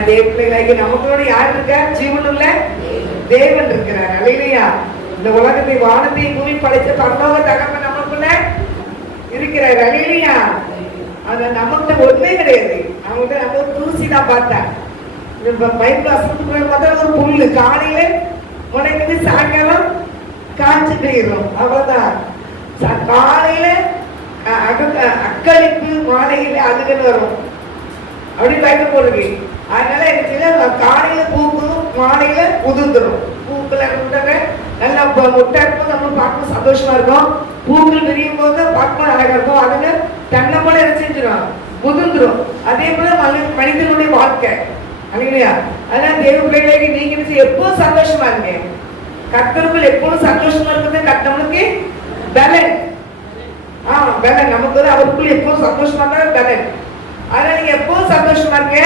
நமக்கு யார் இருக்கார்? ஜீவனுள்ள தேவன் இருக்கிறார். அல்லேலூயா. இந்த உலகத்தை வானத்தை பூமி படைச்ச பரலோக தகப்பன் நமக்குள்ள இருக்கிறார். அல்லேலூயா. அது நமக்கு ஒண்ணுமே கிடையாது. நம்ம தூசி தான் பார்த்தா பைபிள் அசத்துக்கு பார்த்தா ஒரு புல்லு காலையில முளைக்குது, சாயங்காலம் காய்ச்சி போயிடும். அவ்வளவுதான். காலையில அக்களிப்பு, மாலையில அதுகள் வரும். அப்படி பைபிள் போடுது. அதனால எனக்கு காலையில பூக்கும், மாலையில உதிர்ந்துடும். பூக்கள் நல்லா முட்டை இருக்கும், நம்ம பார்க்கும் சந்தோஷமா இருக்கும். பூக்கள் விரியும் போது பார்க்கும் அழகா இருக்கும். அதுங்க தன்னை போல செஞ்சிடும், உதிர்ந்துடும். அதே போல மனிதனுடைய வாழ்க்கை. இல்லையா? அதனால தேவ பிள்ளைகளுக்கு நீங்க எப்பவும் சந்தோஷமா இருங்க. கர்த்தருக்குள் எப்பவும் சந்தோஷமா இருக்கிறது கர்த்தனுக்கு பலன். பலன் நமக்கு அவருக்குள்ள எப்பவும் சந்தோஷமா தான் பலன். அதனால நீங்க எப்பவும் சந்தோஷமா இருக்க.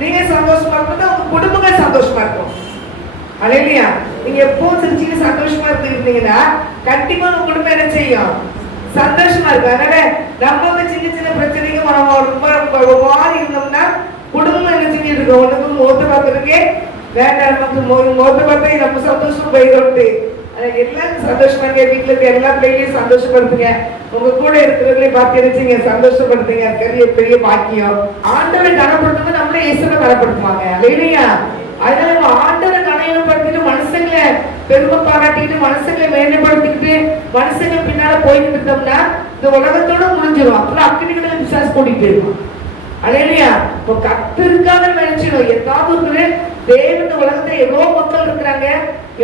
நீங்க சந்தோஷமா இருக்கும்போது உங்க குடும்பங்கள் சந்தோஷமா இருக்கும். அல்லேலூயா. நீங்க எப்பவும் சிரிச்சு சந்தோஷமா இருந்தீங்கன்னா கண்டிப்பா உங்க குடும்பம் என்ன செய்யும்? சந்தோஷமா இருக்கும். அதனால நம்ம சின்ன சின்ன பிரச்சனைக்கு ரொம்ப மாறி இருந்தோம்னா குடும்பம் என்ன செஞ்சுட்டு இருக்கோம்? ஒண்ணுக்கு மோத்த பார்க்கறதுக்கு வேண்டாம். நமக்கு மோத்த பார்த்தா நம்ம சந்தோஷம் போயிடும். எல்லாரும் சந்தோஷமா இருக்க. வீட்டுல இருக்க எல்லா பிள்ளைகளையும் சந்தோஷப்படுத்துங்க. உங்க கூட இருக்கிறவர்களையும் பார்த்து நினைச்சீங்க சந்தோஷப்படுத்துங்க. பெரிய பெரிய பாக்கியம். ஆண்டவரை கனப்படுத்தும் நம்மளே இயேசுவை கனப்படுத்துவாங்க. அல்லேலூயா. அதனால நம்ம ஆண்டவரை கனப்படுத்திட்டு மனுஷங்களை பெருமை பாராட்டிக்கிட்டு மனுஷங்களை மேன்மைப்படுத்திக்கிட்டு மனுஷங்க பின்னால போயிட்டு இருந்தோம்னா இந்த உலகத்தோட முடிஞ்சிடும். அப்புறம் அக்கினிகளை விசாரிச்சு கூட்டிட்டு போயிருவோம். அல்லேலூயா. இப்போ கர்த்தருக்காக நினைச்சிடும். ஏதாவது தேவன் உலகத்துல எவ்வளவு மக்கள் இருக்கிறாங்க,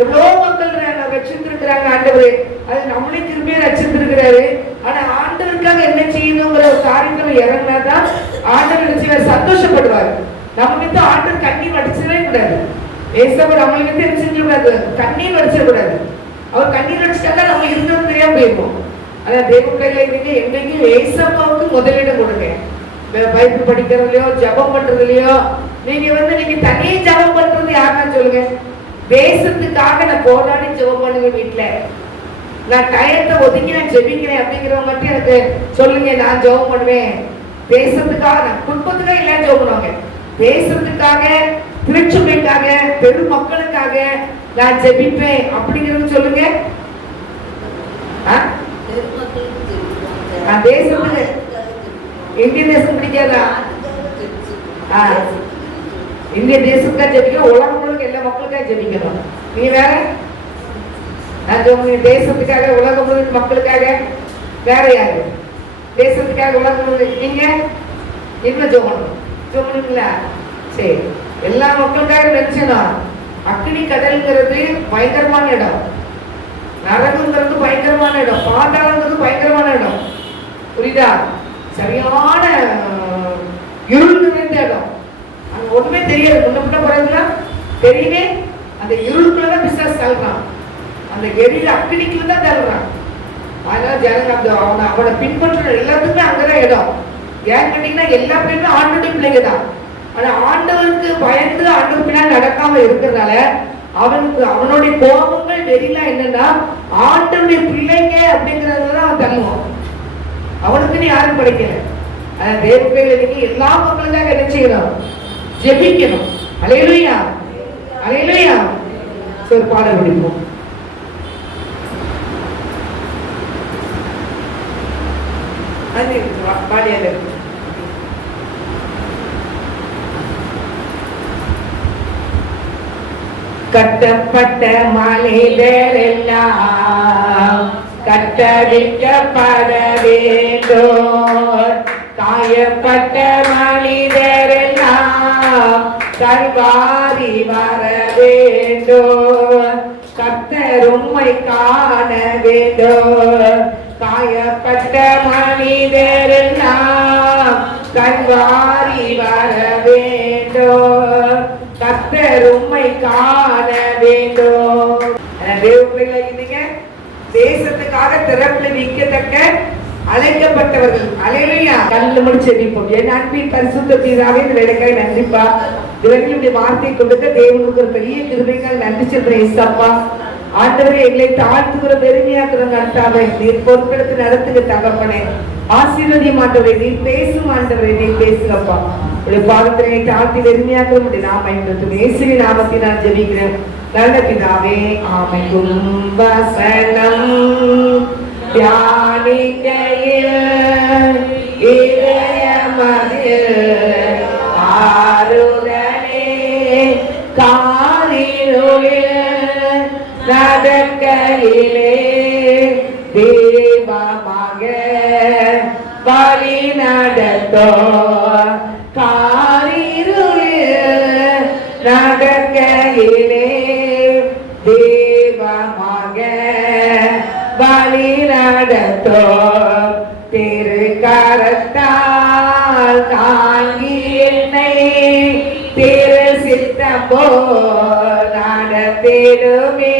எவ்வளவு மக்கள் ரட்சித்திருக்கிறாங்க. ஆண்டவரே அது நம்மளே திரும்பியே ரட்சித்திருக்கிறாரு. ஆனா ஆண்டவருக்காக என்ன செய்யணுங்கிற ஒரு காரியத்துல இறங்கினாதான் ஆண்டவர் சந்தோஷப்படுவாரு. நம்ம வந்து ஆண்டவர் கண்ணீர் வடிச்சிடவே கூடாது. ஏசப்ப நம்மளை வந்து என்ன செஞ்சிடக்கூடாது? கண்ணீர் வடிச்சிடக்கூடாது. அவர் கண்ணீர் வடிச்சிட்டாங்க நம்ம இருந்தது தெரியாம போயிருவோம். அதான் தேவ பிள்ளைகளை நீங்க என்னைக்கும் ஏசப்பாவுக்கு முதலிடம் கொடுங்க. பைபிள் படிக்கிறதுலயோ ஜபம் பண்றதுலயோ நீங்க தனியே ஜபம் பண்றது யாருன்னா சொல்லுங்க. தேசத்துக்காக நான் போராடி ஜெபம் பண்ணுங்க. வீட்டுல நான் டயத்தை ஒதுக்கி நான் ஜெபிக்கிறேன் அப்படிங்கிறவங்க மட்டும் எனக்கு சொல்லுங்க. நான் ஜெபம் பண்ணுவேன் தேசத்துக்காக. நான் குடும்பத்துக்காக இல்ல ஜெபம் பண்ணுவாங்க. தேசத்துக்காக, திருச்சுமைக்காக, பெரும் மக்களுக்காக நான் ஜெபிப்பேன் அப்படிங்கிறது சொல்லுங்க. தேசத்துக்கு இந்திய தேசம் பிடிக்காதா? இந்திய தேசத்துக்காக ஜெபிக்கணும். உலகம் முழுக்க எல்லா மக்களுக்காக ஜெபிக்கணும். நீ வேற தேசத்துக்காக உலகம் முழுக்க மக்களுக்காக வேற யாரு? தேசத்துக்காக உலகம் முழுக்க நீங்க என்ன ஜெபணும்? ஜெபணுங்களா? சரி. எல்லா மக்களுக்காக நினைச்சணும். அக்னி கடல்ங்கிறது பயங்கரமான இடம். நரகங்கிறது பயங்கரமான இடம். பாதாளங்கிறது பயங்கரமான இடம். புரியுதா? சரியான இருள் நிறைந்த இடம். அங்க ஒண்ணுமே தெரியாது. முன்ன போறதுலாம் தெரியவே அந்த இருளுக்குள்ளதான் பிசாசு தள்ளுறான். அந்த எரியில அக்னிக்குள்ள தான் தள்ளுறான். அதனால ஜனங்க அவனை பின்பற்ற எல்லாத்துக்குமே அங்கதான் இடம். ஏன் கேட்டீங்கன்னா எல்லா பேருமே ஆண்டோடைய பிள்ளைங்க தான். ஆனா ஆண்டவருக்கு பயந்து ஆண்டவர் பின்னாடி நடக்காம இருக்கிறதுனால அவனுடைய கோபங்கள் வெறிலாம் என்னன்னா ஆண்டவருடைய பிள்ளைங்க அப்படிங்கறதுதான் அவன் தள்ளுவான். அவனுக்குன்னு யாரும் கிடைக்கல. தேவ பிள்ளைகளுக்கு எல்லா மக்களுக்காக என்ன செய்யணும்? ஜெபிக்கணும். அல்லேலூயா. அல்லேலூயா. சரி, பாடல் படிப்போம். கட்டப்பட்ட மனிதர் எல்லாம் கட்டவிக்கப்பட வேண்டும். காயப்பட்ட மனிதர் எல்லாம் கல்வாரி வர வேண்டும். கர்த்தர் உம்மை காண வேண்டும். காயப்பட்ட மனிதர் எல்லாம் கல்வாரி வர வேண்டும். கர்த்தர் உம்மை காண வேண்டும். தேவ பிள்ளைகள், தேசத்துக்காக திறப்புல நிற்கத்தக்க அழைக்கப்பட்டவர்கள். அல்லேலூயா. கண்ணில் முடிச்சு ஜெபிப்போம். என் அன்பின் பரிசுத்த பிதாவே, இந்த வேலைக்காய் நன்றிப்பா. இவர்களுடைய வார்த்தை கொடுத்த தேவனுக்கு ஒரு பெரிய கிருபைகள் நன்றி சொல்றேன் இயேசப்பா. ஆண்டவரே, எங்களை தாழ்த்துகிற பெருமையாக்குற கர்த்தாவே, நீர் பொறுப்பெடுத்து நடத்துக தகப்பனே. ஆசீர்வதியும் ஆண்டவரே, நீர் பேசும் ஆண்டவரே, நீர் பேசுங்கப்பா. உடைய பாதத்தினை தாழ்த்தி பெருமையாக்குற முடிய நாம் பயன்படுத்தும் இயேசுவின் நாமத்தை நான் ஜெபிக்கிறேன் நல்ல பிதாவே, ஆமென். கும்பசனம் தியானிக்கையில் இதயமதில் ஆறுதலே காரிருளில் நடக்கையிலே தேவமாக வழி நடத்தோ காரிருளில் நடக்கையிலே தேவமாக வழி நடத்தோ திருக்கரத்தால் தாங்கி என்னை திரு சித்தம் போல் நடத்திடுமே.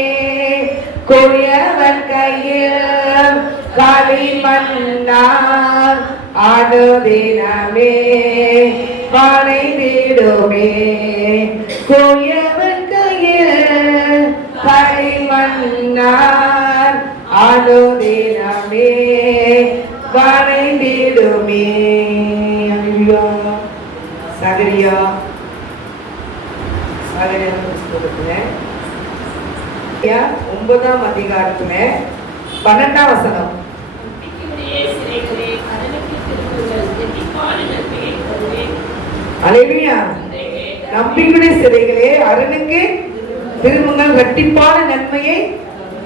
கொடியவன் கையில் களிமண்ணால் அனுதினமே வளைந்திடுமே. கொடியவன் கையில் களிமண்ணால் அனுதினமே வளைந்திடுமே. சகரியா புஸ்தகத்துல 9ஆம் அதிகாரத்துல 12ஆம் வசனம். அல்லேலூயா. நம்பிக்கையுடைய சிறைகளே அரணுக்கு திரும்புங்கள், இரட்டிப்பான நன்மையை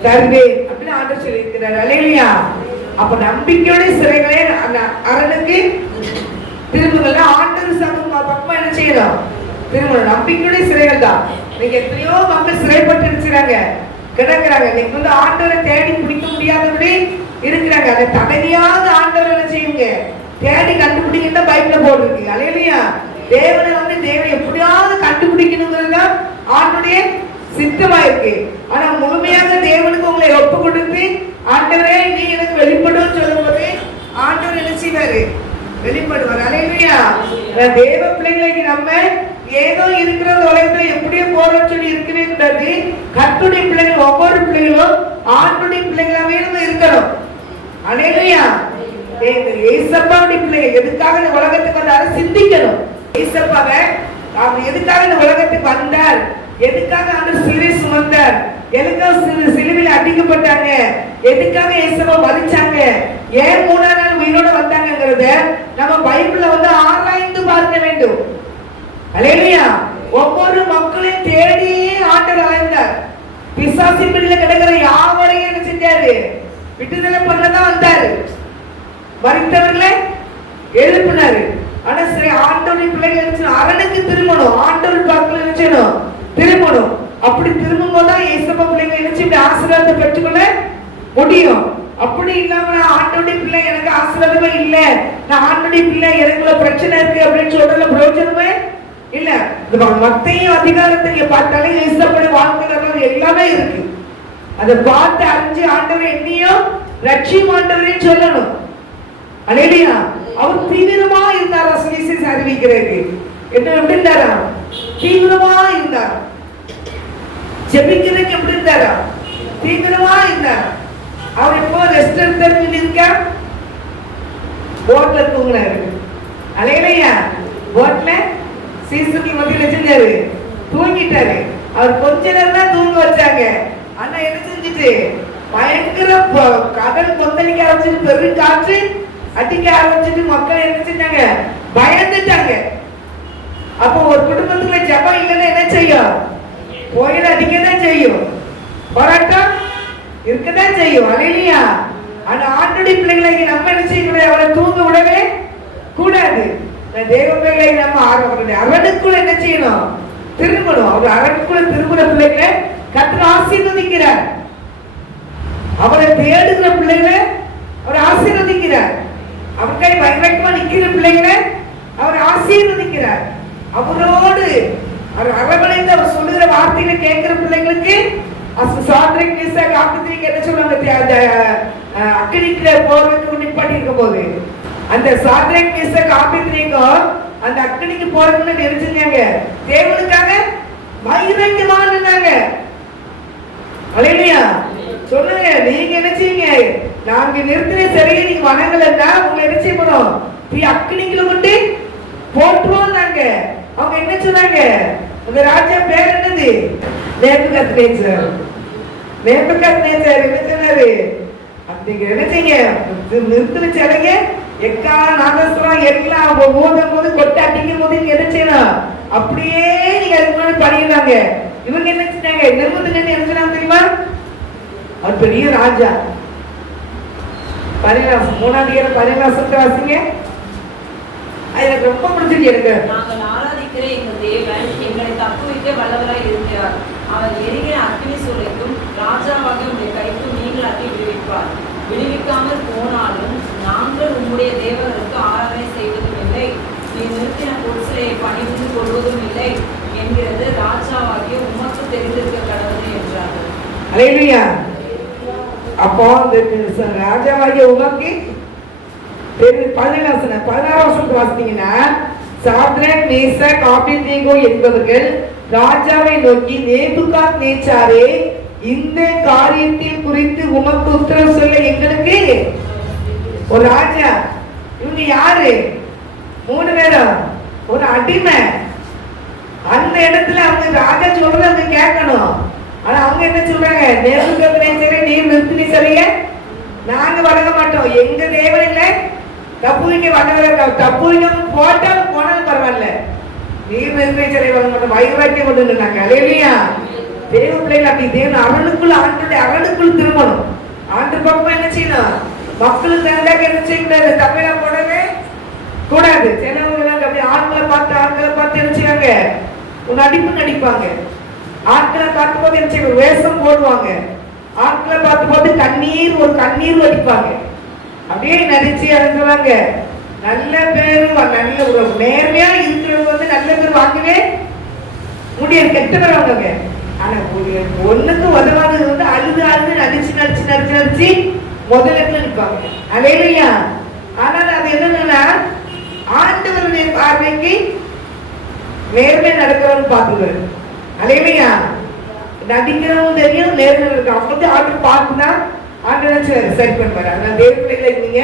தருவேன் அப்படின்னு ஆண்டவர் சொல்லியிருக்கிறார். அல்லேலூயா. அப்ப நம்பிக்கையுடைய சிறைகளே அரணுக்கு திரும்புங்கள். ஆண்டவர் சமூக பக்கமா என்ன செய்யணும்? திரும்பணும். நம்பிக்கையுடைய சிறைகள் தான். நீங்க எத்தனையோ மக்கள் சிறைப்பட்டு இருக்கிறாங்க, கிடக்குறாங்க. நீங்க வந்து ஆண்டவரை தேடி பிடிக்க முடியாதபடி இருக்கிறாங்க. அதை தடையாத ஆண்டவர் என்ன செய்யுங்க? தேடி கண்டுபிடிக்க பைபிள்ல போட்டிருக்கு. அல்லேலூயா. தேவனை வந்து தேவனை எப்படியாவது கண்டுபிடிக்கணுங்கிறது ஆண்டவருடைய சித்தமா இருக்கு. ஆனா முழுமையாக தேவனுக்கு உங்களை ஒப்பு கொடுத்து ஆண்டவரே நீ எனக்கு வெளிப்படும் சொல்லும் போது ஆண்டவர் என்ன செய்வாரு? வெளிப்படுவார். அல்லேலூயா. தேவ பிள்ளைகளுக்கு நம்ம ஏதோ இருக்கிற உலகத்துல எப்படியோ போறோம்னு சொல்லி இருக்கிறது. கர்த்தருடைய பிள்ளைகள் ஒவ்வொரு பிள்ளைகளும் ஆண்டுடைய பிள்ளைகளாவே நம்ம இருக்கணும். அல்லேலூயா. ஏசப்பாவுடைய பிள்ளைகள் எதுக்காக இந்த உலகத்துக்கு வந்தாரு சிந்திக்கணும். ஏசப்பாவை அவர் எதுக்காக இந்த உலகத்துக்கு வந்தார், எதுக்காக அவர் சிலுவை சுமந்தார், எதுக்காக சிலுவையில் அடிக்கப்பட்டாங்க, எதுக்காக ஏசப்பா மரிச்சாங்க, ஏன் 3ஆம் நாள் உயிரோட வந்தாங்கிறத நம்ம பைபிள்ல வந்து ஆராய்ந்து பார்க்க வேண்டும். அல்லேலூயா. ஒவ்வொரு மக்களையும் தேடி ஆண்டவர் அழைந்தார். பிசாசின் பிடியில கிடக்கிற யாவரையும் என்ன செஞ்சாரு? விடுதலை பண்ணதான் வந்தாரு. மரித்தவர்களை எழுப்பினாரு. ஆனா சரி, ஆண்டவருடைய பிள்ளைகள் அரணுக்கு திரும்பணும். ஆண்டவர் பார்க்கல நினைச்சணும் திரும்பணும். அப்படி திரும்பும் போதுதான் ஏசப்பா பிள்ளைகள் நினைச்சு ஆசீர்வாதத்தை பெற்றுக்கொள்ள முடியும். அப்படி இல்லாம நான் ஆண்டவருடைய பிள்ளை எனக்கு ஆசீர்வாதமே இல்ல, நான் ஆண்டவருடைய பிள்ளை எனக்குள்ள பிரச்சனை இருக்கு அப்படின்னு சொல்றதுல பிரயோஜனமே இல்ல. மத்தைய அதிகாரத்தை பார்த்தாலே ஏசப்பா வாழ்க்கை எல்லாமே இருக்கு. அதை பார்த்து அறிஞ்சு ஆண்டவர் என்னையும் ரட்சியும் ஆண்டவரையும் சொல்லணும். அல்லேலூயா. அவர் தீவிரமா இருந்தாரா சுவிசேஷம் அறிவிக்கிறது? என்ன எப்படி இருந்தாரா? தீவிரமா இருந்தார். ஜெபிக்கிறதுக்கு எப்படி இருந்தாரா? தீவிரமா இருந்தார். அவர் எப்போ ரெஸ்ட் எடுத்து இருக்க போட்ல தூங்கினாரு. அல்லேலூயா. போட்ல சீசுக்கு மத்தியில செஞ்சாரு, தூங்கிட்டாரு. அவர் கொஞ்ச நேரம் தான் தூங்க வச்சாங்க. ஆனா என்ன செஞ்சுட்டு பயங்கர கடல் கொந்தளிக்க ஆரம்பிச்சுட்டு பெரும் காற்று அடிக்க ஆரம்பிச்சுட்டு மக்கள் என்ன செஞ்சாங்க? பயந்துட்டாங்க. அப்போ ஒரு குடும்பத்துக்குள்ள ஜெபம் இல்லைன்னா என்ன செய்யும்? புயல் அடிக்கதான் செய்யும், போராட்டம் இருக்கதான் செய்யும். அல்லேலூயா. ஆனா ஆண்டவருடைய பிள்ளைகளை நம்ம என்ன செய்யக்கூடாது? அவரை தூங்க விடவே கூடாது. தேவ பிள்ளைகளை நம்ம அரணுக்குள்ள என்ன செய்யணும்? திரும்பணும். அவர் அரணுக்குள்ள திரும்புற பிள்ளைகளை கர்த்தர் ஆசீர்வதிக்கிறார். அவரை தேடுகிற பிள்ளைகளை அவர் ஆசீர்வதிக்கிறார். அவருக்காக பயங்கரமா நிக்கிற பிள்ளைகளை அவர் ஆசீர்வதிக்கிறார். அவரோடு அவர் அரவணைந்து அவர் சொல்லுகிற வார்த்தைகளை கேட்கிற பிள்ளைங்களுக்கு என்ன சொல்றாங்க? அக்னிக்குள்ள போறதுக்கு நிப்பாட்டி இருக்க போது அந்த சாத்ராக் மேஷாக் ஆபேத்நேகோ அந்த அக்னிக்கு போறதுன்னு நினைச்சிருந்தாங்க. தேவனுக்காக வைராக்கியமா நின்னாங்க. அல்லேலூயா சொல்லுங்க. நீங்க என்ன செய்வீங்க? நாங்க நிறுத்தின சரியை நீங்க வணங்கலன்னா உங்களை என்ன செய்யணும்? அக்னிக்குள்ள கொண்டு போட்டுருவோம். நாங்க அவங்க என்ன சொன்னாங்க? அந்த ராஜா பேர் என்னது? நேபுகாத்நேச்சர். நேபுகாத்நேச்சர் என்ன சொன்னாரு? அப்படிங்க என்ன செய்ய நிறுத்தின சிலைங்க எக்கால நாதஸ்வரம் எல்லாம் மோதும் போது கொட்டை அடிக்கும் போது நீங்க என்ன செய்யணும்? அப்படியே நீங்க அதுக்கு முன்னாடி படிக்கிறாங்க. இவங்க என்ன செஞ்சாங்க? நிர்மூலனை என்ன சொன்னாங்க தெரியுமா? அவர் பெரிய ராஜா. 3 வாசிங்க. எனக்கு ரொம்ப பிடிச்சிருக்கு. எனக்கு நாங்கள் ஆராதிக்கிற எங்கள் தேவன் எங்களை தப்புவிக்க வல்லவராய் இருக்கிறார். அவர் எரிகிற அக்னி சூளைக்கும் ராஜாவாக உங்களுடைய கைக்கும் நீங்களாக்கி விடுவிப்பார். விடுவிக்காமல் போனாலும் நாங்கள் உம்முடைய தேவர்களுக்கு ஆராதனை செய்வதும் இல்லை, நீ நிறுத்தின பொருட்களை பணிந்து கொள்வதும் இல்லை என்கிறது ராஜாவாகிய உமக்கு தெரிந்திருக்க கடவுள் என்றார்கள். அல்லேலூயா. அப்போ ராஜாவாகிய உமக்கு 16 வாசித்தீங்கன்னா, சாத்ராக் மேஷாக் ஆபேத்நேகோ என்பவர்கள் ராஜாவை நோக்கி, நேபுகாத்நேச்சாரே, இந்த காரியத்தில் குறித்து உமக்கு உத்தரவு சொல்ல எங்களுக்கு ஒரு ராஜா. இவங்க யாரு? 3 பேரும் ஒரு அடிமை. அந்த இடத்துல அவங்க ராஜா சொல்றத அவங்க கேட்கணும். ஆனா அவங்க என்ன சொல்றாங்க? நேபுகாத்நேச்சாரே, நீ நிறுத்தின சிலைய நாங்க வணங்க மாட்டோம். எங்க தேவன் இல்லை, தப்புவிக்க வந்தவர தப்புவிக்க போட்டாலும் போனாலும் பரவாயில்ல, நீர் நிறுத்தின சிலையை வணங்க மாட்டோம். வைராக்கியம் கொண்டு இருந்தாங்க. அல்லேலூயா. தேவ பிள்ளைகள் அப்படி தேவன் அரணுக்குள் ஆண்டுடைய அரணுக்குள் திரும்பணும். ஆண்டு பக்கம் என்ன செய்யணும்? மக்களுக்கு தகுந்தாக்க என்ன செய்யக்கூடாது? தப்பையெல்லாம் போடவே கூடாது. சிலவங்க அப்படி ஆண்களை பார்த்து என்ன செய்வாங்க? ஒரு நடிப்பாங்க. ஆட்களை பார்க்கும் போது என்ன செய்வாங்க? வேஷம் போடுவாங்க. ஆட்களை பார்த்து போது ஒரு கண்ணீர் வடிப்பாங்க. அப்படியே நடிச்சு சொல்லுவாங்க. நல்ல பேரு, நல்ல ஒரு நேர்மையா இருக்கிறவங்க வந்து நல்ல பேர் வாங்கவே முடியாது. கெட்ட பேர் வாங்க. ஆனா ஒண்ணுக்கு உதவாதது வந்து அழுது நடிச்சு முதலிடத்துல நிற்பாங்க. அல்லேலூயா. ஆனால் அது என்னன்னா ஆண்டவருடைய பார்வைக்கு நேர்மை நடக்கிறவன் பார்த்துக்கிறது. அல்லேலூயா. நடிக்கிறவங்க தெரியும், நேர்மை நடக்கும். அப்படி ஆண்டு பார்த்துதான் ஆண்டவன் சரி பண்ணுவாரு. அதனால தேவ பிள்ளைகளை நீங்க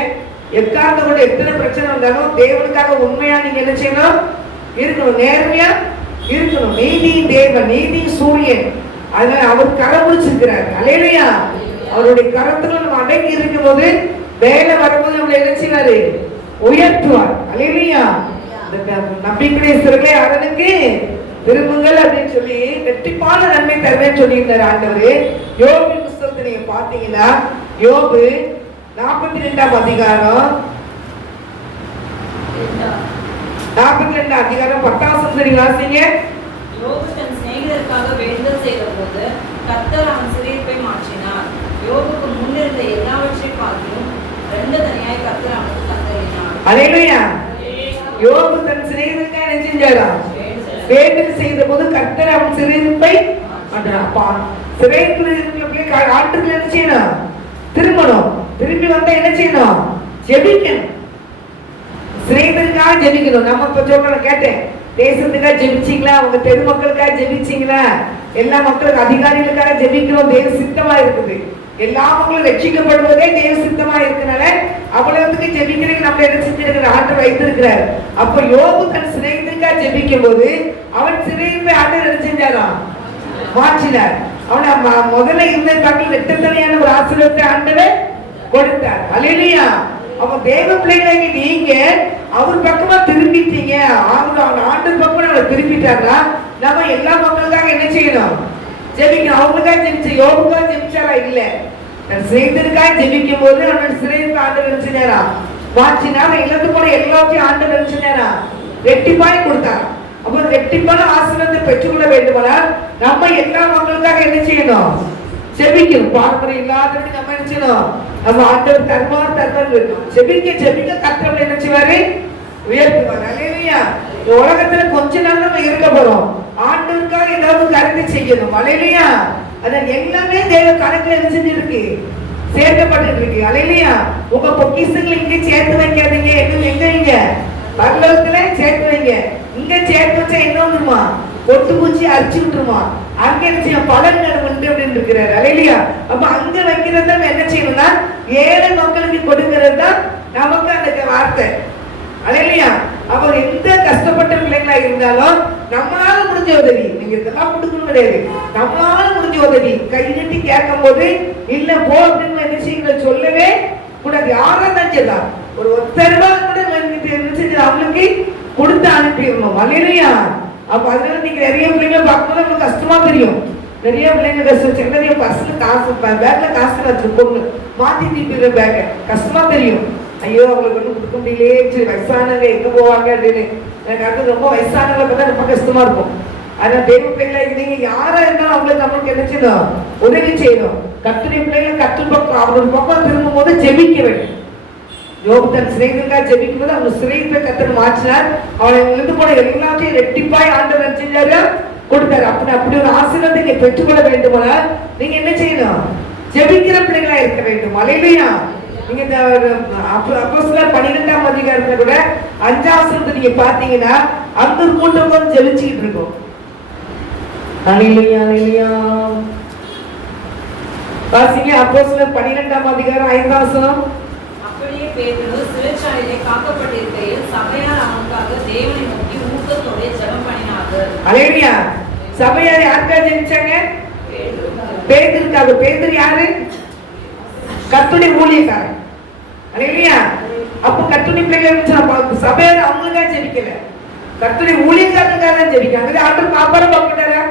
எக்காரணத்தை கூட எத்தனை பிரச்சனை வந்தாலும் தேவனுக்காக உண்மையா நீங்க என்ன செய்யணும்? இருக்கணும், நேர்மையா இருக்கணும். நீதி தேவன், நீதி சூரியன். அதனால அவர் கரம் பிடிச்சிருக்கிறார். அல்லேலூயா. அவருடைய கரத்துல நம்ம அடங்கி இருக்கும் போது வேலை வரும்போது நம்மளை என்ன செய்வாரு? உயர்த்துவார். அல்லேலூயா. நம்பிக்கையுடைய அரணுக்கு திரும்புங்கள் அப்படின்னு சொல்லி வெற்றிப்பான நன்மை தருவேன்னு சொல்லியிருந்தார் ஆண்டவர். யோபு புத்தகத்தை நீங்க பாத்தீங்கன்னா, யோபு 42 அதிகாரம் 10 வாசிங்க. யோபு தன் சிநேகிதருக்காக வேண்டுதல் செய்தபோது கர்த்தர் அவன் சிறையிருப்பை மாற்றினார். யோபுக்கு முன்னிருந்த எல்லாவற்றையும் பார்த்தும் 2 தனியாய் கர்த்தர் அவனுக்கு தந்தளினார். அல்லேலூயா. யோபு தன் சிநேகிதருக்காக என்ன செஞ்சாராம்? வேண்டுதல் செய்த போது கர்த்தர் அவன் சிறையிருப்பை மாற்றினார். சிறையிருப்பில் ஆட்டுக்கு என்ன செய்யணும்? திரும்பணும். திரும்பி வந்தா என்ன செய்யணும்? ஜெபிக்கணும். சிறையிருக்காக ஜெபிக்கணும். நம்ம இப்ப சொல்றோம், கேட்டேன், தேசத்துக்காக ஜெபிச்சீங்களா? உங்க தெரு மக்களுக்காக ஜெபிச்சீங்களா? எல்லா மக்களுக்கு அதிகாரிகளுக்காக ஜெபிக்கிறோம். தேவ சித்தமா இருக்குது. எல்லா மக்களும் ரட்சிக்கப்படுவதே தேவ சித்தமா இருக்கனால அவ்வளவுக்கு ஜெபிக்கிறதுக்கு நம்ம என்ன செஞ்சிருக்கிற ஆண்டு வைத்திருக்கிறார். அப்ப யோபு தன் சிறையிருக்காக ஜெபிக்கும் போது அவன் சிறையிருப்பை ஆண்டு என்ன செஞ்சாராம்? மாற்றினார். அவனை முதல்ல இருந்த பாட்டில் வெட்டத்தனையான ஒரு ஆசீர்வாதத்தை ஆண்டவர் கொடுத்தார். அல்லேலூயா. அப்ப தேவ பிள்ளைகளை நீங்க அவர் பக்கமா திரும்பிட்டீங்க, ஆண்டு பக்கம் நம்ம திரும்பிட்டாருன்னா நம்ம எல்லா மக்களுக்காக என்ன செய்யணும்? ஜெபிக்கணும். அவங்களுக்காக ஜெபிச்ச யோபுக்காக ஜெபிச்சாரா? இல்ல, செய்ததுக்காக ஜெபிக்கும் போது அவன் சிறையில் ஆண்டு நினைச்சாரா? மாற்றினார். இல்லத்து போல எல்லாத்தையும் ஆண்டு நினைச்சாரா? வெட்டிப்பாய் கொடுத்தார். அப்ப வெட்டிப்பான ஆசீர்வாதத்தை பெற்றுக்கொள்ள வேண்டுமானால் நம்ம எல்லா மக்களுக்காக என்ன செய்யணும்? ஜெபிக்கணும். பாரம்பரியம் இல்லாதபடி நம்ம என்ன செய்யணும்? நம்ம ஆண்டவர் தருவார் இருக்கணும். ஜெபிக்க கர்த்தர் என்ன செய்வாரு? உயர்த்துவார். அல்லேலூயா. உலகத்துல கொஞ்ச நாள் நம்ம இருக்க போறோம். ஆண்டவருக்காக ஏதாவது கருத்தை செய்யணும். அல்லேலூயா. அதான் எல்லாமே தேவ கணக்குல என்ன செஞ்சிருக்கு? சேர்க்கப்பட்டு இருக்கு. அல்லேலூயா. உங்க பொக்கிஷங்களை இங்க சேர்த்து வைக்காதீங்க. எங்க பரலோகத்துல சேர்த்து வைங்க. இங்க சேர்த்து வச்சா என்ன வந்துருமா? ஒட்டு பூச்சி அரிச்சு விட்டுருமா? அங்க என்ன செய்யும்? பலன்கள் உண்டு அப்படின்னு இருக்கிறார். அல்லேலூயா. அப்ப அங்க வைக்கிறது தான் என்ன செய்யணும்னா ஏழை மக்களுக்கு கொடுக்கிறது தான் நமக்கு அந்த வார்த்தை. அல்லேலூயா. அப்ப எந்த கஷ்டப்பட்ட பிள்ளைங்களா இருந்தாலும் நம்மளால முடிஞ்ச உதவி, நீங்க இதெல்லாம் கொடுக்கணும் கிடையாது, நம்மளால முடிஞ்ச உதவி கை நீட்டி கேட்கும் போது இல்ல போ அப்படின்னு என்ன செய்யுங்க சொல்லவே கூடாது. யாரா தான் செய்யலாம், ஒரு 10 ரூபாய் கூட அவங்களுக்கு கொடுத்து அனுப்பிடணும். அல்லேலூயா. அப்ப அதனால நீங்க நிறைய பிள்ளைங்க பார்க்கும்போது உங்களுக்கு கஷ்டமா தெரியும். நிறைய பிள்ளைங்க கஷ்டம், நிறைய பஸ்ல காசு பேக்ல காசு வச்சிருக்கோங்க மாத்தி தீப்பிடுற பேக்க கஷ்டமா தெரியும். ஐயோ அவங்களுக்கு ஒன்றும் கொடுக்க முடியலையே, சரி வயசானவங்க எங்க போவாங்க அப்படின்னு. எனக்கு அது ரொம்ப வயசானவங்க பார்த்தா ரொம்ப கஷ்டமா இருக்கும். ஆனா தேவ பிள்ளைங்களா இருந்தீங்க யாரா இருந்தாலும் அவங்களுக்கு நம்மளுக்கு என்ன செய்யணும்? உதவி செய்யணும். கர்த்தருடைய பிள்ளைகள் கர்த்தர் பக்கம் அவரோட பக்கம் திரும்பும் போது ஜெபிக்க வேண்டும். யோபு தன் சிறைகளுக்காக ஜெபிக்கும் போது அவங்க சிறையை கர்த்தர் மாற்றினார். அவனை இருந்து போன எல்லாத்தையும் ரெட்டிப்பாய் ஆண்டவர் செஞ்சாரு, கொடுத்தாரு. அப்படி ஒரு ஆசீர்வாதத்தை நீங்க பெற்றுக்கொள்ள வேண்டுமானால் நீங்க என்ன செய்யணும்? ஜெபிக்கிற பிள்ளைகளா இருக்க வேண்டும். அல்லேலூயா. நீங்க இந்த அப்போஸ்தலர் 12ஆம் அதிகாரத்துல கூட 5ஆம் வசனத்தை நீங்க பாத்தீங்கன்னா அந்த ஒரு கூட்டம் வந்து ஜெபிச்சிட்டு இருக்கும். அல்லேலூயா அல்லேலூயா. வாசிங்க அப்போஸ்தலர் 12ஆம் அதிகாரம் 5ஆம் வசனம். அப்படியே பேதுரு சிறைச்சாலையிலே காக்கப்பட்டிருக்கையில் சபையார் அவனுக்காக தேவனை நோக்கி ஊக்கத்தோட ஜெபம் பண்ணினார்கள். அல்லேலூயா. சபையார் யாருக்காக ஜெபிச்சாங்க? பேதுருக்காக. பேதுரு யாரு? கர்த்தருடைய ஊழியக்காரன். அல்லேலூயா. அப்ப கர்த்தருடைய பிள்ளைகள் சபையார் அவங்களுக்காக ஜெபிக்கல, கர்த்தருடைய ஊழியக்காரனுக்காக தான் ஜெபிக்காங்க. ஆண்டவர் பாப்பாரா பாப்பாரா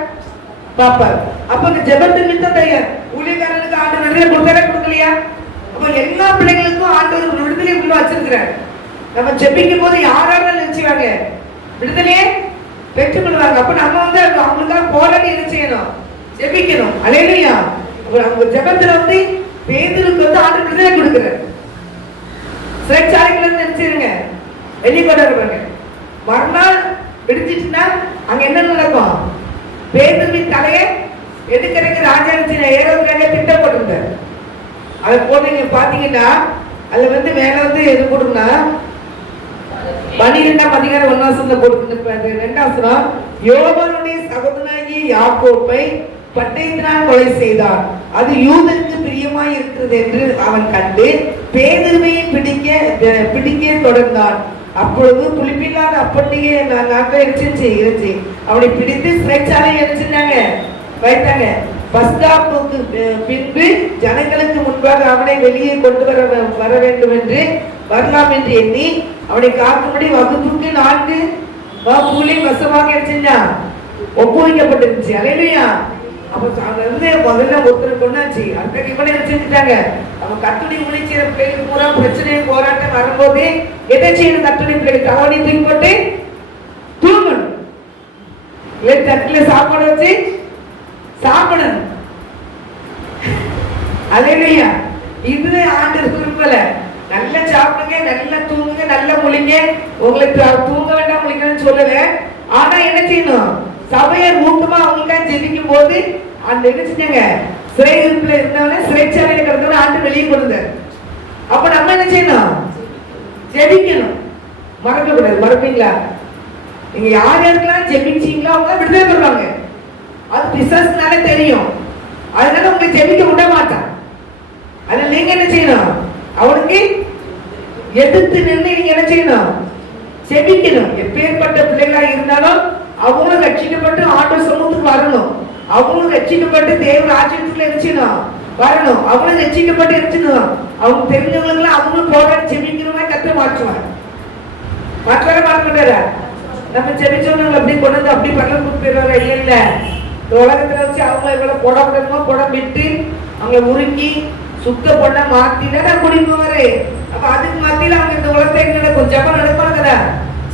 பாப்பார். அப்ப இந்த ஜெபத்தின் நிமித்தம் ஊழியக்காரனுக்கு ஆண்டவர் விடுதலை கொடுத்தாரா கொடுக்கலையா? அப்ப எல்லா பிள்ளைகளுக்கும் ஆண்டவர் ஒரு விடுதலை உள்ள வச்சிருக்கிறார். நம்ம ஜெபிக்கும் போது யாராலும் நினைச்சுவாங்க விடுதலையே பெற்றுக்கொள்வாங்க. அப்ப நம்ம வந்து அவங்களுக்காக போராடி என்ன செய்யணும்? ஜெபிக்கணும். அல்லேலூயா. அவங்க ஜெபத்துல வந்து பேதுருக்கு வந்து ஆண்டவர் விடுதலை கொடுக்கிறார். சிறைச்சாலைகள் நினைச்சிருங்க வெளியே கொண்டாடுவாங்க. மறுநாள் விடுச்சிட்டுனா அங்க என்ன நடக்கும்? பேதுருவின் தலையை எடுக்கிறதுக்கு ராஜா ஏறதுக்காக திட்டம் போட்டிருந்தார். அதை போட்டு நீங்க பாத்தீங்கன்னா அதுல வந்து மேல வந்து எது போடும்னா 12ஆம் அதிகாரம் 1ஆம் வசனத்துல போட்டு 2ஆம் வசனம், யோவானுடைய சகோதரனாகிய யாக்கோபை பட்டயத்தினால் கொலை செய்தான், அது யூதனுக்கு பிரியமாய் இருக்கிறது என்று அவன் கண்டு பேதுருவை பிடிக்க தொடர்ந்தான். அப்பொழுது புளிப்பில்லாத அப்பண்டிகை நாட்கள் இருந்துச்சு. அவனை பிடித்து சிறைச்சாலையில் எடுத்துட்டாங்க வைத்தாங்க. பஸ்காப்புக்கு பின்பு ஜனங்களுக்கு முன்பாக அவனை வெளியே கொண்டு வர வேண்டும் என்று வரலாம் என்று எண்ணி அவனை காக்கும்படி வகுப்புக்கு 4 கூலி வசமாக எடுத்துட்டான் ஒப்புவிக்கப்பட்டிருந்துச்சு. அல்லேலூயா. அப்ப வந்து முதல்ல ஒருத்தர் கொண்டாச்சு, அதுக்கு இவனை செஞ்சுட்டாங்க. அவன் கத்துணி உழிச்சிற பிள்ளைகள் பூரா பிரச்சனை போராட்டம் வரும்போது எதை செய்யணும்? கத்துணி பிள்ளைகள் தவணி தூக்கி போட்டு தூங்கணும், இல்லை தட்டுல சாப்பாடு வச்சு சாப்பிடணும். அல்லேலூயா. இது ஆண்டவர் விரும்பல. நல்லா சாப்பிடுங்க, நல்லா தூங்குங்க, நல்லா முழிங்க. உங்களுக்கு தூங்க வேண்டாம் முழிக்கணும்னு சொல்லல. ஆனா என்ன செய்யணும்? சபையார் ஊக்கமா அவங்களுக்காக ஜெபிக்கும் போது அந்த என்ன செஞ்சாங்க? சிறையிருப்புல இருந்தவன சிறைச்சாலையில கிடந்தவன ஆண்டு வெளியே கொடுத்தார். அப்ப நம்ம என்ன செய்யணும்? ஜெபிக்கணும். மறக்க கூடாது. மறப்பீங்களா? நீங்க யார் யாருக்கெல்லாம் ஜெபிச்சீங்களோ அவங்க விடுதலை பெறுவாங்க. அது பிசாசுனால தெரியும். அதனால உங்களை ஜெபிக்க விட மாட்டான். அதனால நீங்க என்ன செய்யணும்? அவனுக்கு எதிர்த்து நின்று நீங்க என்ன செய்யணும்? ஜெபிக்கணும். எப்பேற்பட்ட பிள்ளைகளா இருந்தாலும் அவங்களும் ரட்சிக்கப்பட்டு ஆண்டவர் சமூகத்துக்கு வரணும். அவங்களும் ரட்சிக்கப்பட்டு தேவ ராஜ்யத்துக்குள்ள இருந்துச்சுணும் வரணும். அவங்களும் ரட்சிக்கப்பட்டு இருந்துச்சுணும் அவங்க தெரிஞ்சவங்களுக்குலாம் அவங்களும் போராடி ஜெபிக்கிறவங்க கத்த மாற்றுவாங்க. மாற்ற மாட்டாரா? நம்ம ஜெபிச்சவங்க அப்படி கொண்டு வந்து அப்படி பண்ண கூப்பிடுவாங்க. இல்ல இல்ல, உலகத்துல வச்சு அவங்கள இவ்வளவு புடம்புடணுமோ புடம் விட்டு அவங்கள உருக்கி சுத்த பொண்ண மாத்தினா குடிப்பு வரு. அப்ப அதுக்கு மத்தியில அவங்க இந்த உலகத்தை நடக்கும் ஜபம் நடப்பாங்க.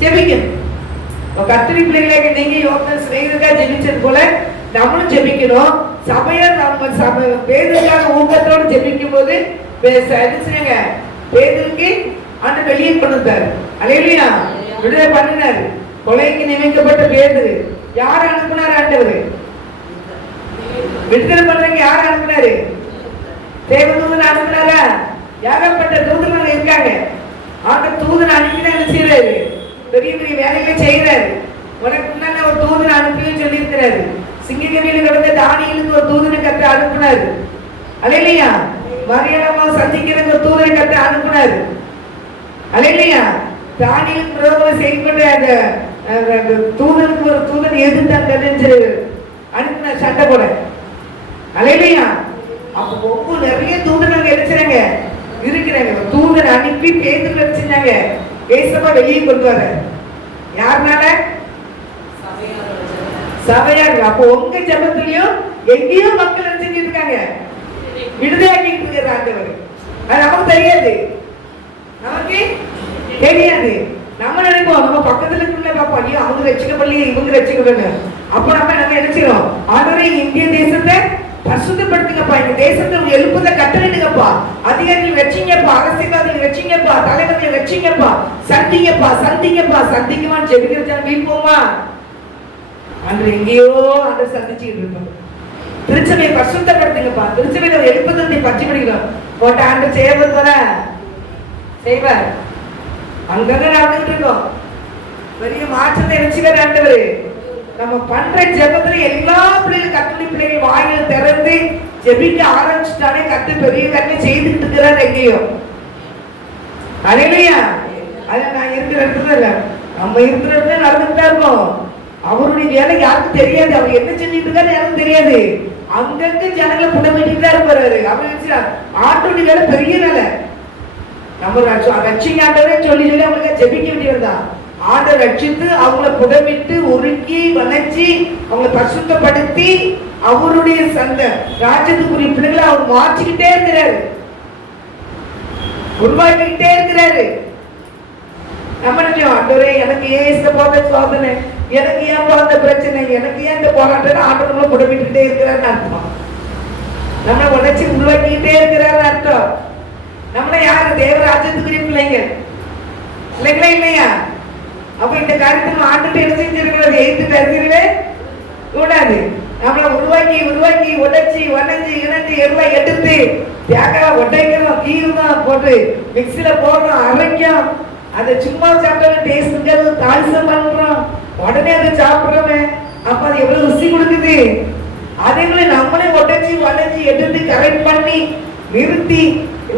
ஜெபிக்கணும். கத்திரி பிள்ளைகளை நீங்க யோகன் சிறைகளுக்காக ஜெபிச்சது போல நம்மளும் ஜெபிக்கணும். சபையார் நம்ம பேதுக்காக ஊக்கத்தோடு ஜெபிக்கும் போது பேதுக்கு ஆண்டு வெளியே கொண்டார். அல்லேலூயா. விடுதலை பண்ணினார். கொலைக்கு நியமிக்கப்பட்ட பேதுரு யார் அனுப்பினார்? ஆண்டவர். விடுதலை பண்றதுக்கு யார் அனுப்பினாரு? தேவதூதன் அனுப்புனாரா? ஏகப்பட்ட தூதர்கள் இருக்காங்க. ஆக தூதன் அனுப்பினா என்ன செய்யறாரு? பெரிய பெரிய வேலைகளை செய்யறாரு. உனக்கு முன்னாடி ஒரு தூதனை அனுப்பியும் சொல்லி இருக்கிறாரு. சிங்கக்கவியில கிடந்த தானியலுக்கு ஒரு தூதனை கற்று அனுப்புனாரு. அல்லேலூயா. மரியாதை சந்திக்கிறதுக்கு ஒரு தூதனை கற்று அனுப்புனாரு. அல்லேலூயா. தானியலுக்கு விரோதமாக செயல்பட்ட அந்த தூதனுக்கு ஒரு தூதன் எதிர்த்து அனுப்பின சண்டை போட. அல்லேலூயா. அப்போ ஒவ்வொரு நிறைய தூதர்கள் எடுக்கிறாங்க இருக்கிறாங்க. தூதனை அனுப்பி பேதுரு வச்சிருந்தாங்க. ஏசப்பா வெளியே கொண்டு வர யாருனால? சபையார். அப்போ உங்க ஜபத்திலையும் எங்கேயோ மக்கள் நினைச்சிட்டு இருக்காங்க, விடுதலையாக்கிட்டு இருக்கிற ஆண்டவர். அது நமக்கு தெரியாது, நமக்கு தெரியாது. நம்ம நினைப்போம் நம்ம பக்கத்துல இருக்குள்ள பார்ப்போம், ஐயோ அவங்க ரசிக்கப்படலையே இவங்க ரசிக்கப்படல. அப்போ நம்ம நினைச்சிடும், ஆண்டவரே இந்திய தேசத்தை பரிசுத்தப்படுத்துங்கப்பா, இந்த தேசத்தை எழுப்புதை கட்டளையிடுங்கப்பா, அதிகாரிகள் வச்சிங்கப்பா, அரசியல்வாதிகள் வச்சிங்கப்பா, தலைவர்கள் வச்சிங்கப்பா, சந்திங்கப்பா சந்திங்கப்பா சந்திக்குமான்னு ஜெபிக்கிறதா வீழ்ப்போமா? அன்று எங்கேயோ அன்று சந்திச்சுக்கிட்டு இருப்போம். திருச்சபையை பரிசுத்தப்படுத்துங்கப்பா, திருச்சபையில எழுப்புதலை பற்றி படிக்கிறோம் போட்ட ஆண்டு செய்யறது போல செய்வார். அங்கங்க நடந்துட்டு இருக்கோம். பெரிய மாற்றத்தை நினைச்சுக்கிற ஆண்டவர் நம்ம பண்ற ஜெபத்துல எல்லா பிள்ளைகளும் கத்துடைய பிள்ளைகள் வாயில் திறந்து ஜெபிக்க ஆரம்பிச்சுட்டாலே கத்து பெரிய கட்டை செய்துட்டு இருக்கிறார் எங்கேயோ. அல்லேலூயா. அது நான் இருக்கிற இடத்துல இல்ல, நம்ம இருக்கிற இடத்துல நடந்துட்டு இருக்கோம். அவருடைய வேலை யாருக்கும் தெரியாது, அவர் என்ன செஞ்சுட்டு இருக்காரு யாருக்கும் தெரியாது. அங்கங்க ஜனங்களை புடமிட்டு தான் இருப்பாரு. அவர் ஆட்டோடைய வேலை பெரிய வேலை. நம்ம ரட்சிங்க ஆண்டவரே சொல்லி சொல்லி அவங்களுக்கு ஜெபிக்க வேண்டியவர்தா. ஆண்டை ரட்சித்து அவங்கள புடமிட்டு உருக்கி வளைச்சி அவங்களை பரிசுத்தப்படுத்தி அவருடைய சந்த ராஜ்யத்துக்குரிய பிள்ளைகளை அவர் மாற்றிக்கிட்டே இருக்கிறாரு, உருவாக்கிக்கிட்டே இருக்கிறாரு. நம்ம நினைச்சோம், ஆண்டவரே எனக்கு ஏன் இந்த போத சோதனை, எனக்கு ஏன் பிறந்த பிரச்சனை, எனக்கு ஏன் இந்த போராட்டம், ஆண்டவர்களை புடமிட்டுக்கிட்டே இருக்கிறாருன்னு அர்த்தம். நம்மளை உழைச்சி உருவாக்கிக்கிட்டே இருக்கிறாருன்னு அர்த்தம். நம்மள யாரு? தேவராஜ்யத்துக்குரிய பிள்ளைங்க இல்லைங்களா? இல்லையா? அப்ப இந்த காரியத்தை ஆண்டுட்டு என்ன செஞ்சிருக்கிறது? எய்த்து தருகிறவே கூடாது. நம்மளை உருவாக்கி உருவாக்கி உடைச்சி வளைஞ்சி இணைஞ்சி எல்லாம் எடுத்து தேங்காய் ஒட்டைக்கிறோம், கீழ்தான் போட்டு மிக்சியில போடுறோம், அரைக்கும். அதை சும்மா சாப்பிட்டாலும் டேஸ்ட் இருக்காது, தாளிசம் பண்றோம், உடனே அதை சாப்பிடுறோமே. அப்ப அது எவ்வளவு ருசி கொடுக்குது. அதே போல நம்மளே உடைச்சி வளைஞ்சி எடுத்து கரெக்ட் பண்ணி நிறுத்தி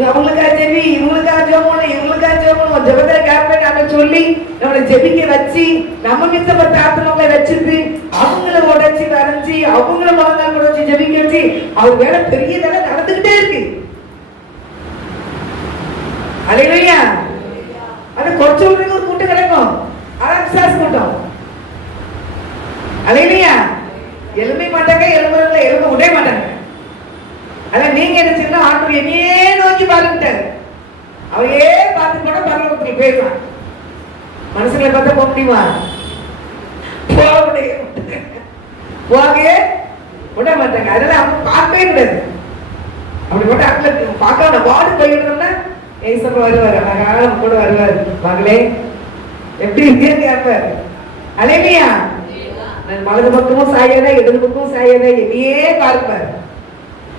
அவங்களுக்கா ஜெபி, இவங்களுக்கா ஜெபம், இவங்களுக்கா ஜெபம், ஜெபத்தை கேட்பேன் நம்ம சொல்லி நம்மளை ஜெபிக்க வச்சு நம்ம மிச்சப்பட்ட ஆத்மாவை வச்சுட்டு அவங்கள உடைச்சி வரைஞ்சி அவங்கள மறந்தால் கூட வச்சு ஜெபிக்க வச்சு அவர் வேலை பெரிய வேலை நடந்துகிட்டே இருக்கு. அல்லேலூயா. அது கொஞ்சம் ஒரு கூட்டம் கிடைக்கும், அலக்சாஸ் கூட்டம். அல்லேலூயா. எழுமை மாட்டாங்க, எழும்புறதுல எழும்ப விட மாட்டாங்க. அத நீங்க என்ன செய்யணும்? ஆண்டவர் என்னையே நோக்கி பாருட்டாரு. அவையே பார்த்து கூட பரலோகத்துக்கு போயிடலாம். மனுஷங்களை பார்த்தா போக முடியுமா? போகவே விட மாட்டாங்க. அதனால அவங்க பார்க்கவே கூடாது. அப்படி போட்டு அக்கல பார்க்க வார்டு போயிடணும்னா ஏசப்ப வருவாரு, அழகாக கூட வருவாரு. மகளே எப்படி இருக்கேன்னு கேட்பாரு. அல்லேலூயா. நான் வலது பக்கமும் சாயதா இடது பக்கமும் சாயதா என்னையே பார்ப்பாரு.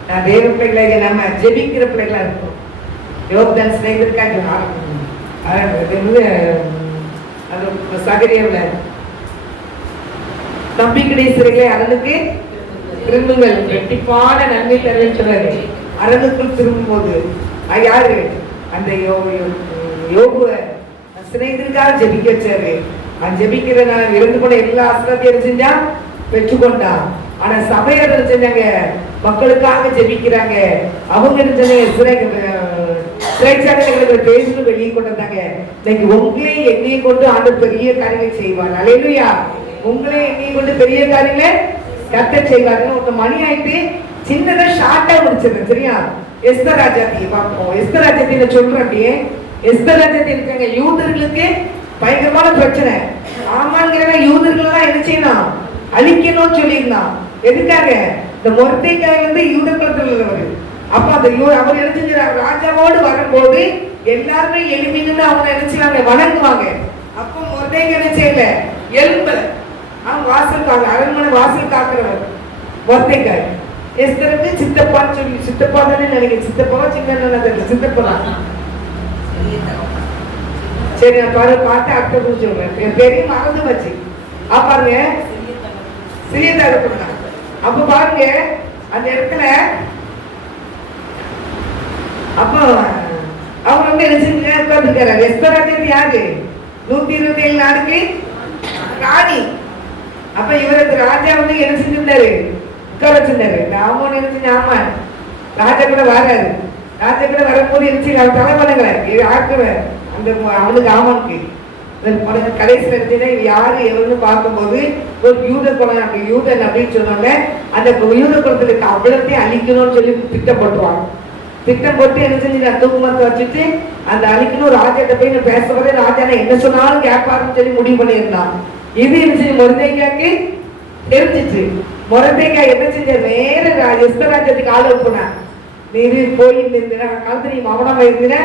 நான் தேவ பிள்ளைகளை நம்ம ஜெபிக்கிற பிள்ளைகளா இருக்கும். யோகதான் சிநேகிதருக்காக சகரியவில் நம்பிக்கை சிறைகளை அரணுக்கு திரும்புங்கள், வெட்டிப்பான நன்மை தருவேன்னு சொல்றாரு. அரணுக்குள் திரும்பும் போது யாரு? அந்த யோகுவ சிநேகிதருக்காக ஜெபிக்க வச்சாரு. அந்த ஜெபிக்கிற நான் இருந்து போன எல்லா ஆசிரியத்தையும் செஞ்சா பெற்றுக்கொண்டான். ஆனா சபையாளர் செஞ்சாங்க, மக்களுக்காக ஜெபிக்கிறாங்க. அவங்க சிறைச்சாலைகளுக்கு பேசுறது வெளியே கொண்டு வந்தாங்க. இன்னைக்கு உங்களையும் என்னையும் கொண்டு ஆண்டவர் பெரிய காரியங்களை செய்வார். அல்லேலூயா. உங்களையும் என்னையும் கொண்டு பெரிய காரியங்களை கர்த்தர் செய்வார்கள். ஒரு மணி ஆயிட்டு சின்னதா ஷார்ட்டா முடிச்சிருக்கேன், சரியா? எஸ்தர் ராஜாத்தியை பார்ப்போம். எஸ்தர் ராஜாத்தியை சொல்றேன் அப்படியே. எஸ்தர் ராஜாத்தி இருக்காங்க, யூதர்களுக்கு பயங்கரமான பிரச்சனை. ஆமாங்கிற யூதர்கள் என்ன செய்யணும்? அழிக்கணும்னு சொல்லியிருந்தான். எதுக்காக? இந்த மொர்தெகாய் வந்து யூத குலத்தில் உள்ளவர். அப்ப அந்த அவர் என்ன செஞ்சார்? ராஜாவோடு வரும்போது எல்லாருமே எளிமைன்னு அவங்க நினைச்சாங்க, வணங்குவாங்க. அப்போ மொர்தெகாய் என்ன செய்யல? எலும்பல. அவன் வாசல் காக்க, அரண்மனை வாசல் காக்கிறவர் மொர்தெகாய். எஸ்தருக்கு சித்தப்பான்னு சொல்லி, சித்தப்பா தானே நினைக்கிறேன், சித்தப்பாவா சின்ன தெரியல, சித்தப்பா தான். சரி நான் பார்த்து அர்த்தம் புரிஞ்சு சொல்றேன், என் பெரிய மறந்து வச்சு. பாருங்க சிறிய தகப்பன். அப்ப பாருங்க அந்த இடத்துல அப்போ அவர் வந்து என்ன செஞ்சு உட்கார்ந்துருக்காரு. எஸ்தர் ராஜா யாரு? 127 நாடுக்கு ராணி. அப்ப இவருக்கு ராஜா வந்து என்ன செஞ்சிருந்தாரு? உட்கார வச்சிருந்தாரு. ஆமான்னு என்ன செஞ்ச, ஆமா ராஜா கூட வராரு. ராஜா கூட வரும்போது என்ன செய்ய தலைவலங்களை யாருக்கு அந்த அவனுக்கு ஆமானுக்கு கடைசியில் எடுத்தீங்கன்னா யாரு எவருன்னு பார்க்கும்போது ஒரு யூத குலம், அப்படி யூதன் அப்படின்னு சொன்னாங்க. அந்த யூத குலத்துக்கு அவ்வளோத்தையும் அழிக்கணும்னு சொல்லி திட்டம் போட்டுருவாங்க. திட்டம் போட்டு என்ன செஞ்சு நான் தூக்கமத்தை வச்சுட்டு அந்த அழிக்கணும் ராஜாட்ட போய் நான் பேச வரேன், ராஜா என்ன சொன்னாலும் கேட்பாருன்னு சொல்லி முடிவு பண்ணியிருந்தான். இது என்ன செஞ்சு மொரதேக்காய்க்கு தெரிஞ்சிச்சு. மொரதேக்காய் என்ன செஞ்ச வேற எஸ்தர் ராஜ்யத்துக்கு ஆள் அனுப்புனா, நீ போய் இந்த காலத்துல நீ மௌனமா இருந்தின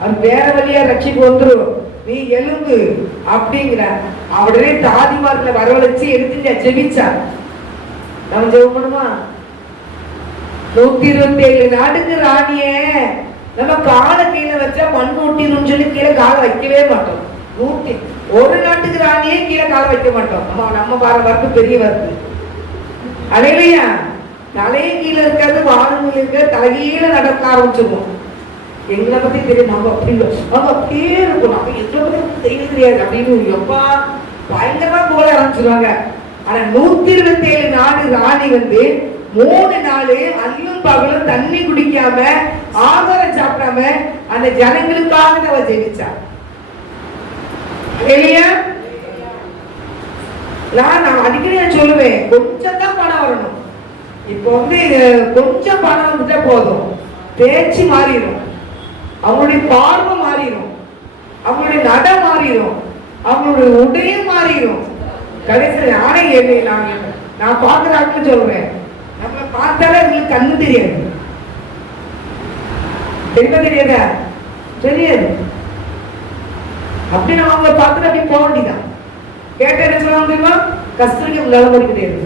அவர் வேற வழியா ரட்சிப்பு வந்துடும், நீ எலும்பு அப்படிங்கிற அவடனே தாதிமார்களை வரவழைச்சு எடுத்து ஜெபிச்சா. நம்ம ஜெபம் பண்ணுமா? 127 நாடுக்கு ராணிய நம்ம காலை கீழே வச்சா மண் ஊட்டின்னு சொல்லி கீழே காலை வைக்கவே மாட்டோம். ஒரு நாட்டுக்கு ராணியே கீழே காலை வைக்க மாட்டோம். நம்ம பாரு வர்க்கு பெரிய வர்க்கு அடையிலையா தலையே கீழே இருக்காது, வானங்கள் இருக்க தலைகீழ நடக்க ஆரம்பிச்சிருவோம். எங்களை பத்தி தெரியும், நம்ம அப்படி அவங்க அப்படியே இருக்கும், நம்ம எங்களை பத்தி தெரியாது அப்படின்னு எப்பா பயங்கரமா போல ஆரம்பிச்சிருவாங்க. ஆனா 127 நாடு ராணி வந்து 3 நாள் அல்லும் பகலும் தண்ணி குடிக்காம ஆகாரம் சாப்பிடாம அந்த ஜனங்களுக்காக அவ ஜெயிச்சா. இல்லையா? நான் அடிக்கடி சொல்லுவேன், கொஞ்சம் தான் பணம் வரணும். இப்போ வந்து கொஞ்சம் பணம் வந்துட்டா போதும், பேச்சு மாறிடும், அவங்களுடைய பார்வை மாறிடும், அவங்களுடைய நட மாறிடும், அவங்களுடைய உடையும் மாறிடும். கடைசியில் யாரை நான் பார்க்குறாங்கன்னு சொல்றேன், நம்மளை பார்த்தாலே உங்களுக்கு கண்ணு தெரியாது. தெரியாதா? தெரியாது. அப்படி நம்ம அவங்களை பார்த்துட்டு அப்படி போக வேண்டியதான். கேட்ட என்ன சொல்லுவாங்க தெரியுமா? கஸ்தூரிக்கு உங்களால மாதிரி கிடையாது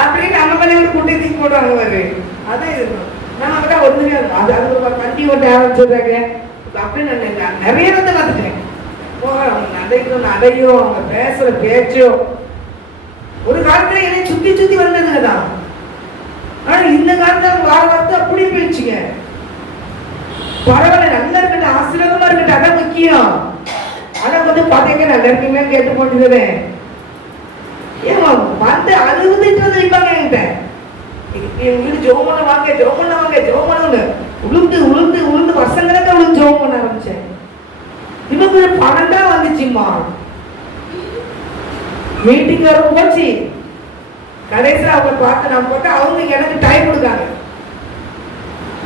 அப்படின்னு நம்ம மேலே ஒரு குட்டை தூக்கி போடுவாங்க பாரு. அதான் இருக்கும். நம்ம அப்படிதான் ஒண்ணுமே அது அது ஒரு தண்ணி ஓட்ட ஆரம்பிச்சிடுறாங்க அப்படின்னு நான் நிறைய வந்து பார்த்துட்டேன். நடையும் அவங்க பேசுற பேச்சும் ஒரு காலத்துல என்னை சுத்தி சுத்தி வந்ததுங்கதான். ஆனா இந்த காலத்துல வார வார்த்தை அப்படி போயிடுச்சுங்க. பரவாயில்ல, நல்லா இருக்கட்டும், ஆசீர்வாதமா இருக்கட்டும், அதான் முக்கியம். ஆனா வந்து பாத்தீங்க நல்லா இருக்கீங்கன்னு கேட்டு போட்டுக்கிறேன். ஏமா வந்து அழுதுட்டு வந்து நிற்பாங்க என்கிட்ட, எங்களுக்கு ஜோம் பண்ண வாங்க, ஜோம் பண்ண வாங்க, ஜோம் பண்ண உளுந்து உளுந்து உளுந்து வருஷங்களுக்கு உளுந்து ஜோம் பண்ண ஆரம்பிச்சேன். இன்னும் 12 வந்துச்சுமா. மீட்டிங் வரும் போச்சு. கடைசியில் அவங்க பார்த்து நான் போட்டு அவங்க எனக்கு டைம் கொடுக்காங்க.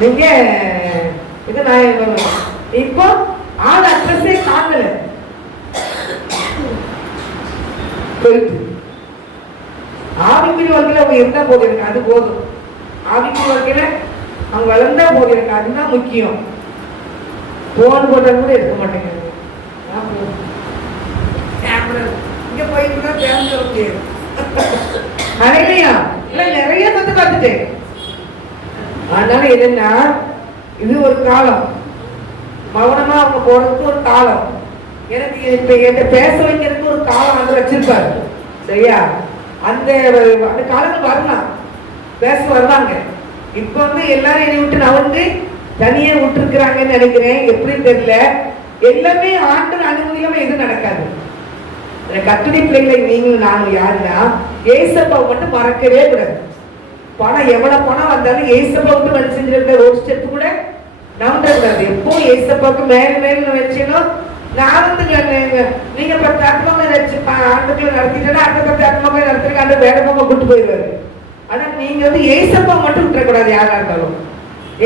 நீங்க இது நான் இப்போ ஆள் அட்ரஸே காணல போயிட்டு ஆவிக்குரிய வாழ்க்கையில அவங்க இருந்தா போதும், எனக்கு அது போதும். ஆவிக்குரிய வாழ்க்கையில அவங்க வளர்ந்தா போதும், எனக்கு அதுதான் முக்கியம். போன் போட்டா கூட எடுக்க மாட்டேங்க. இங்க போயிட்டு தான் பேச முடியும். அனைவரையா நிறைய வந்து பார்த்துட்டேன். அதனால என்னன்னா இது ஒரு காலம், மௌனமா அவங்க போறதுக்கு ஒரு காலம், எனக்கு இப்ப என்கிட்ட பேச வைக்கிறதுக்கு ஒரு காலம் வந்து வச்சிருப்பாரு. சரியா? அந்த அந்த காலங்கள் வரலாம், பேச வருவாங்க. இப்ப வந்து எல்லாரும் என்னை விட்டு நான் வந்து தனியா விட்டுருக்குறாங்கன்னு நினைக்கிறேன். எப்படி தெரியல, எல்லாமே ஆண்டு அனுமதியிலாம எதுவும் நடக்காது. கத்துணை பிள்ளைகளை நீங்களும் நானும் யாருன்னா ஏசப்பாவை மட்டும் மறக்கவே கூடாது. பணம் எவ்வளவு பணம் வந்தாலும் ஏசப்பா விட்டு வந்து செஞ்சிருக்க ஒரு ஸ்டெப் கூட நம்பக்கூடாது. எப்போ ஏசப்பாவுக்கு மேல மேல வச்சேனும் நான் வந்து நீங்க 10 ஆண்டுக்குள்ள நடத்திட்டா அடுத்த 10 ஆத்மாக்களை நடத்துறீங்க, அந்த வேடமாக கூட்டு போயிடுவாரு. ஆனா நீங்க வந்து ஏசப்பா மட்டும் விட்டுறக்கூடாது. யாரா இருந்தாலும்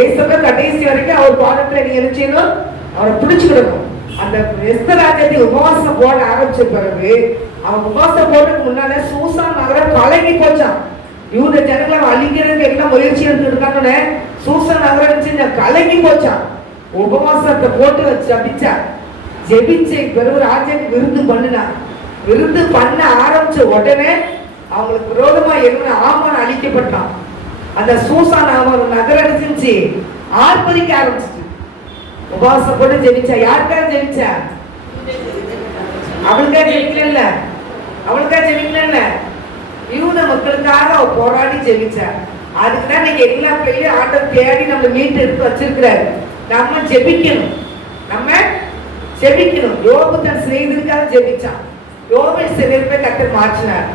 ஏசப்பா கடைசி வரைக்கும் அவர் பாதத்துல நீங்க நினைச்சீங்களும் அவரை பிடிச்சுக்கிடணும். அந்த எஸ்தர் ராஜ்யத்தை உபவாசம் போட ஆரம்பிச்ச பிறகு அவன் உபவாசம் போடுறதுக்கு முன்னால சூசான் நகரம் கலங்கி போச்சான். யூத ஜனங்களை அழிக்கிறதுக்கு எல்லாம் முயற்சி எடுத்துருக்காங்கன்னு சூசான் நகரம் கலங்கி போச்சான். உபவாசத்தை போட்டு வச்சு அடிச்சா ஜெபிச்சை பிறகு ராஜாக்கு விருந்து பண்ணினா. விருந்து பண்ண ஆரம்பிச்ச உடனே அவங்களுக்கு விரோதமா எழுதின ஆமான் அழிக்கப்பட்டான். அந்த சூசான் அவன் நகரம் அடிச்சிருச்சு, ஆர்ப்பரிக்க ஆரம்பிச்சிச்சு. உபவாசம் போட்டு ஜெபிச்சா. யாருக்காக ஜெபிச்சா? அவளுக்காக ஜெபிக்கல, அவளுக்காக ஜெபிக்கல, யூத மக்களுக்காக அவ போராடி ஜெபிச்சா. அதுக்குதான் நீங்க எல்லா பிள்ளையும் ஆண்டவர் தேடி நம்ம மீட்டு எடுத்து வச்சிருக்கிறாரு. நம்ம ஜெபிக்கணும், நம்ம ஜெபிக்கணும். யோபு தன் சிநேகிதருக்காக ஜெபிச்சான். யோபை சிறையிருப்பை கர்த்தர் மாற்றினார்.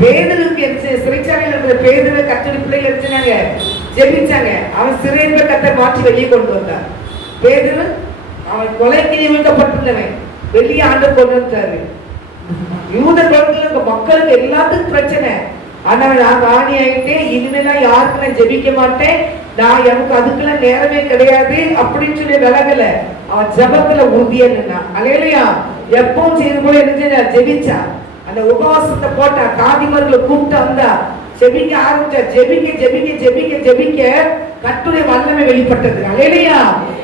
பேதுருக்கு சிறைச்சாலையில் இருக்கிற பேதுரு கர்த்தர் பிள்ளைகள் எடுத்துனாங்க, ஜெபிச்சாங்க. அவன் சிறையிருப்பை கர்த்தர் மாற்றி வெளியே கொண்டு வந்தார். பேதுரு அவன் கொலைக்கு நியமிக்கப்பட்டிருந்தவன், வெளியே ஆண்டவர் கொண்டு வந்தாரு. யூத மக்களுக்கு எல்லாத்துக்கும் பிரச்சனை. ஆனா நான் ராணி ஆயிட்டேன், இனிமேலாம் யாருக்கு நான் ஜெபிக்க மாட்டேன், நான் எனக்கு அதுக்கெல்லாம் நேரமே கிடையாது அப்படின்னு சொல்லி விலகல. அவன் ஜபத்துல உறுதியா நின்னான். அல்லேலூயா. எப்பவும் செய்து போல என்ன ஜெபிச்சா. அந்த உபவாசத்தை போட்டா, காதிமர்களை கூப்பிட்டு வந்தா, ஜெபிக்க ஆரம்பிச்சா. ஜெபிக்க ஜெபிக்க ஜெபிக்க ஜெபிக்க கர்த்தருடைய வல்லமை வெளிப்பட்டது. அல்லேலூயா.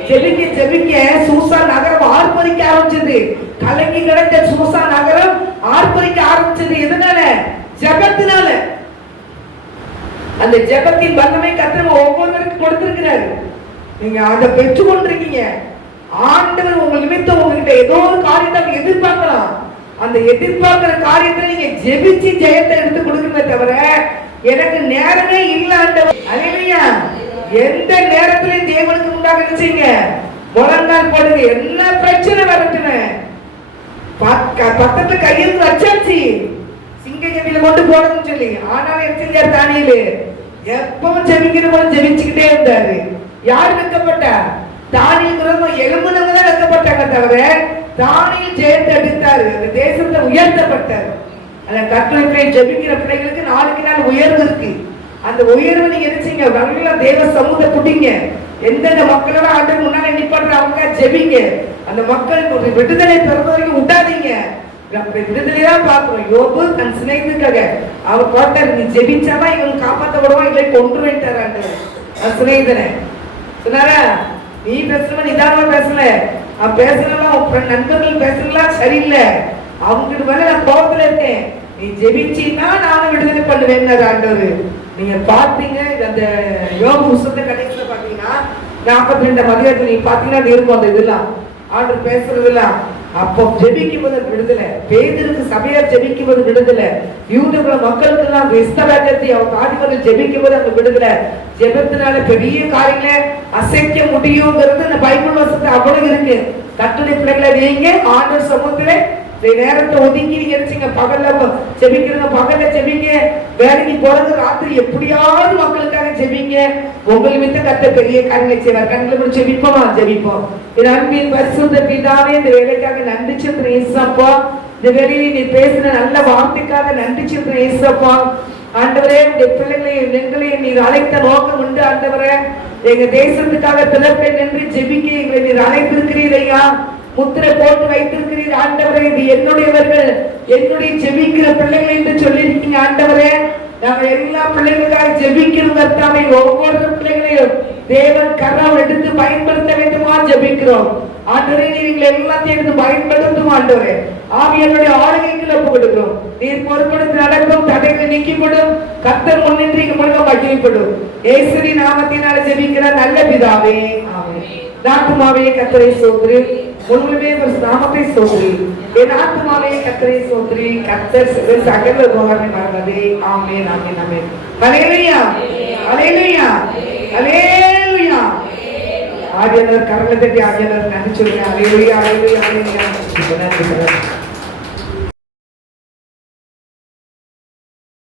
ஜெபிக்க ஜெபிக்க சூசா நகரம் ஆர்ப்பரிக்க ஆரம்பிச்சது. கலங்கி கிடந்த சூசா நகரம் ஆர்ப்பரிக்க ஆரம்பிச்சது. எதனால? ஜெபத்தினால. அந்த ஜெபத்தின் வல்லமை கர்த்தர் ஒவ்வொருவருக்கும் கொடுத்திருக்கிறாரு. நீங்க அதை பெற்று கொண்டிருக்கீங்க. ஆண்டவர் உங்க நிமித்தம் உங்ககிட்ட ஏதோ ஒரு காரியத்தை எதிர்பார்க்கலாம். அந்த எதிர்பார்க்கிற காரியத்துல நீங்க ஜெபிச்சு ஜெயத்தை எடுத்து கொடுக்கணுமே தவிர எனக்கு நேரமே இல்ல ஆண்டவர். அல்லேலூயா. எந்த நேரத்திலும் தேவனுக்கு முன்னாடி நினைச்சீங்க, முழங்கால் போடுங்க. என்ன பிரச்சனை வரட்டுமே, பக்கத்துல கையில் வச்சாச்சு, சிங்க ஜெபில கொண்டு போடணும்னு சொல்லி. ஆனாலும் என்ன செஞ்சார் தானியேலு? எப்பவும் ஜெபிக்கிற போல ஜெபிச்சுக்கிட்டே இருந்தாரு. யார் வெக்கப்பட்டா? தானியேல் எலும்புனவங்க தான் வெக்கப்பட்டாங்க தவிர தானியேல் ஜெயத்தை எடுத்தாரு. அந்த தேசத்துல உயர்த்தப்பட்டார். அந்த கர்த்தரை ஜெபிக்கிற பிள்ளைகளுக்கு நாளுக்கு நாள் உயர்வு இருக்கு. அந்த உயர்வு நீங்க நினைச்சீங்க, நல்ல தேவ சமூகத்தை குடிங்க. எந்தெந்த மக்களோட ஆண்டவர் முன்னாடி நிப்பாடுறாங்க ஜெபிங்க. அந்த மக்களுக்கு ஒரு விடுதலை பெறும் வரைக்கும் விட்டாதீங்க. விடுதலையா பாக்குறோம். யோபு தன் சிநேகிதருக்காக அவர் போட்டார், நீ ஜெபிச்சாதான் இவங்க காப்பாற்றப்படுவான், இல்லை கொண்டு வைத்தார் ஆண்டவர் சிநேகிதனை. சொன்னாரா, நீ பேசல, நிதானமா பேசல, பேசலாம் நண்பர்கள் பேசலாம் சரியில்லை, அவங்கிட்ட மேல நான் கோபத்துல இருக்கேன், நீ ஜெபிச்சீன்னா நானும் விடுதலை பண்ணுவேன் ஆண்டவர். நீங்க பாத்தீங்க அந்த யோபு புத்தகத்தை கடைசியில பாத்தீங்கன்னா 42 அதிகாரத்துல நீங்க பாத்தீங்கன்னா இருக்கும் அந்த இதெல்லாம் ஆண்டவர் பேசுறதெல்லாம். அப்போ ஜெபிக்கும் போது விடுதலை, பேதுருக்கு சபையார் ஜெபிக்கும் போது விடுதலை, யூதகுல மக்களுக்கு எல்லாம் கிறிஸ்தவத்தை அவர் காதிபர்கள் ஜெபிக்கும் போது அந்த விடுதலை. ஜெபத்தினால பெரிய காரியங்களை அசைக்க முடியுங்கிறது இந்த பைபிள் வசனத்துல அவ்வளவு இருக்கு. கர்த்தருடைய பிள்ளைகளை நீங்க ஆண்டவர் சமூகத்துல நேரத்தை ஒதுக்கி நினைச்சீங்க, பகல்ல ஜெபிக்கிறீங்க, பகல்ல ஜெபிங்க, வேலைக்கு போறது ராத்திரி எப்படியாவது மக்களுக்காக ஜெபிங்க. உங்கள் மித்த கர்த்தர் பெரிய காரியங்களை செய்வார். கண்களை ஜெபிப்போமா? ஜெபிப்போம். என் அன்பின் பரிசுத்த பிதாவே, இந்த வேலைக்காக நன்றி சொல்றேன் ஏசப்பா. இந்த வேலையில நீ பேசின நல்ல வார்த்தைக்காக நன்றி சொல்றேன் ஏசப்பா. ஆண்டவரே, உடைய பிள்ளைகளையும் எங்களையும் நீர் அழைத்த நோக்கம் உண்டு ஆண்டவரே. எங்க தேசத்துக்காக பிறப்பை நின்று ஜெபிக்க எங்களை நீர் அழைத்திருக்கிறீர் ஐயா. முத்திரை போட்டு வைத்திருக்கிறீர் ஆண்டவரே. இது என்னுடையவர்கள், என்னுடைய ஜெபிக்கிற பிள்ளைகள் என்று சொல்லியிருக்கீங்க ஆண்டவரே. நாங்க எல்லா பிள்ளைகளுக்காக ஜெபிக்கிறோம் கர்த்தாவே. ஒவ்வொரு பிள்ளைகளையும் தேவன் கரம் எடுத்து பயன்படுத்த வேண்டுமா ஜெபிக்கிறோம் ஆண்டவரே. நீங்க எல்லாத்தையும் எடுத்து பயன்படுத்தும் ஆண்டவரே. ஆவியானுடைய ஆளுகைக்கு ஒப்பு கொடுக்கிறோம். நீர் பொறுப்படுத்தி நடக்கும் தடைகளை நீக்கிப்படும். கர்த்தர் முன்னின்று மூலமா மகிமைப்படும். இயேசுவின் நாமத்தினால ஜெபிக்கிற நல்ல பிதாவே, ஆமென். ஆத்துமாவே கர்த்தரை ஸ்தோத்திரி, உங்களுடைய நாமத்தை ஸ்தோத்திரி. என் ஆத்துமாவே கர்த்தரை ஸ்தோத்திரி, கர்த்தர் சகல உபகாரங்களை மறந்ததே. ஆமென், ஆமென், ஆமென். ஹல்லேலூயா, ஹல்லேலூயா, ஹல்லேலூயா. ஆவியானவர் கரங்களை தட்டி ஆவியானவர் நன்றி சொல்லுங்க. ஹல்லேலூயா, ஹல்லேலூயா, ஹல்லேலூயா.